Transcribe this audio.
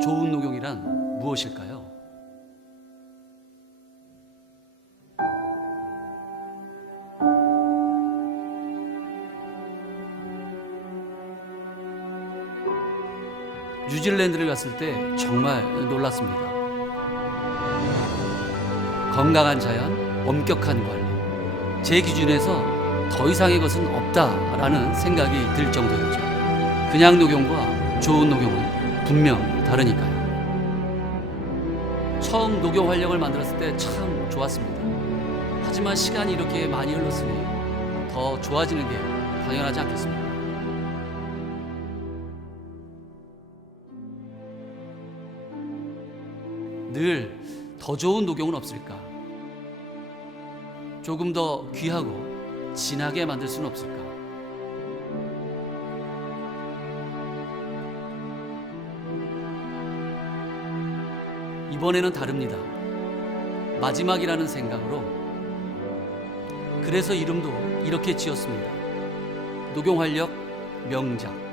좋은 녹용이란 무엇일까요? 뉴질랜드를 갔을 때 정말 놀랐습니다. 건강한 자연, 엄격한 관리. 제 기준에서 더 이상의 것은 없다라는 생각이 들 정도였죠. 그냥 녹용과 좋은 녹용은 분명 다르니까요. 처음 녹용 활력을 만들었을 때 참 좋았습니다. 하지만 시간이 이렇게 많이 흘렀으니 더 좋아지는 게 당연하지 않겠습니까? 늘 더 좋은 녹용은 없을까? 조금 더 귀하고 진하게 만들 수는 없을까? 이번에는 다릅니다. 마지막이라는 생각으로 그래서 이름도 이렇게 지었습니다. 녹용활력 명작.